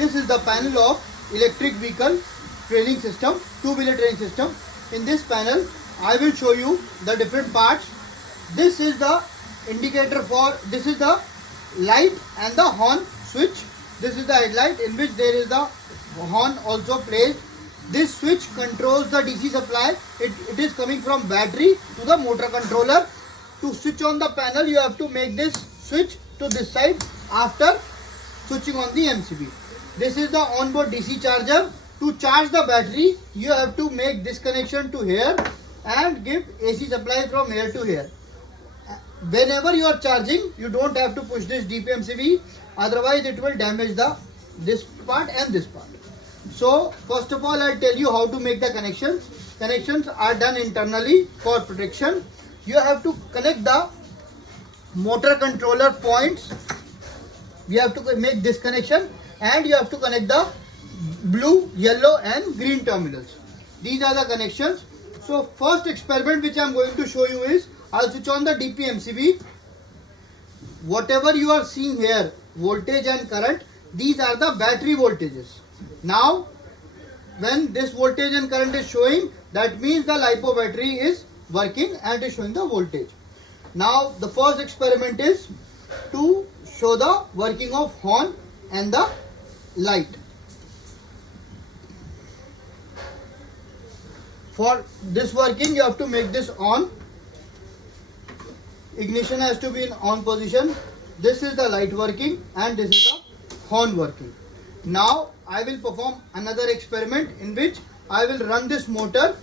this is the panel of electric vehicle training system, two-wheeler training system. In this panel, I will show you the different parts. This is the indicator for, this is the light and the horn switch. This is the headlight in which there is the horn also placed. This switch controls the DC supply. It is coming from battery to the motor controller. To switch on the panel, you have to make this switch to this side after switching on the MCB. This is the onboard DC charger. To charge the battery, you have to make this connection to here and give AC supply from here to here. Whenever you are charging, you don't have to push this DPMCB, otherwise it will damage this part and this part. So first of all, I'll tell you how to make the connections. Connections are done internally for protection. You have to connect the motor controller points. You have to make this connection and you have to connect the blue, yellow and green terminals. These are the connections. So first experiment which I am going to show you is, I'll switch on the DPMCB. Whatever you are seeing here, voltage and current, these are the battery voltages. Now when this voltage and current is showing, that means the LiPo battery is working and is showing the voltage. Now the first experiment is to show the working of horn and the light. For this working, you have to make this on. Ignition has to be in on position. This is the light working and this is the horn working. Now I will perform another experiment in which I will run this motor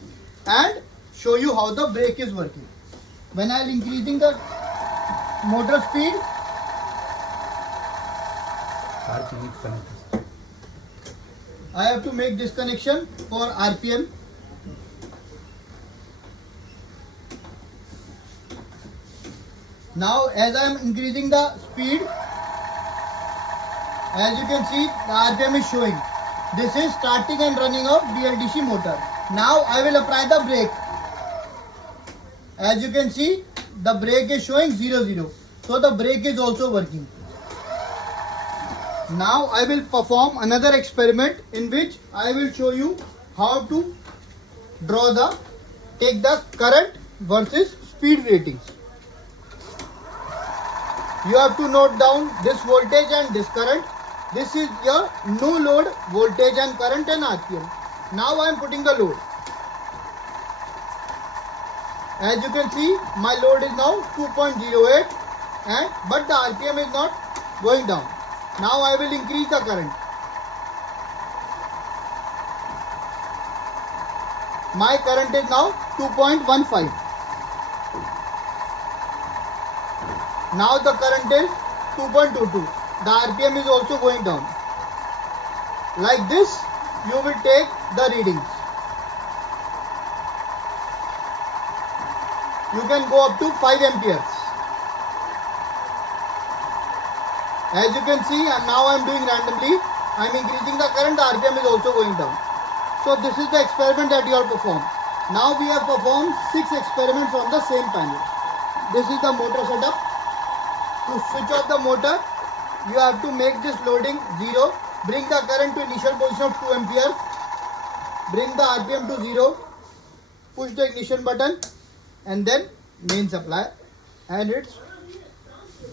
and show you how the brake is working. When I am increasing the motor speed, I have to make this connection for RPM. Now as I am increasing the speed, as you can see, the RPM is showing. This is starting and running of BLDC motor. Now I will apply the brake. As you can see, the brake is showing 0, 0. So the brake is also working. Now I will perform another experiment in which I will show you how to take the current versus speed ratings. You have to note down this voltage and this current. This is your no load voltage and current and RPM. Now I am putting the load. As you can see, my load is now 2.08 but the RPM is not going down. Now I will increase the current. My current is now 2.15. Now the current is 2.22. The RPM is also going down. Like this, you will take the readings. You can go up to 5 amperes. As you can see, and now I am doing randomly. I am increasing the current, the RPM is also going down. So this is the experiment that you have performed. Now we have performed 6 experiments on the same panel. This is the motor setup. To switch off the motor, you have to make this loading 0. Bring the current to initial position of 2 amperes. Bring the RPM to 0. Push the ignition button and then main supply. And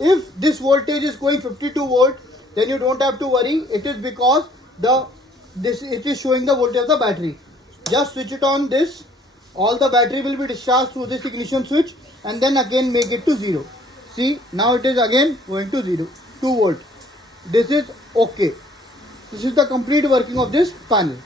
if this voltage is going 52 volt, then you don't have to worry. It is because it is showing the voltage of the battery. Just switch it on this. All the battery will be discharged through this ignition switch and then again make it to 0. See, now it is again going to 0, 2 volt. This is okay. This is the complete working of this panel.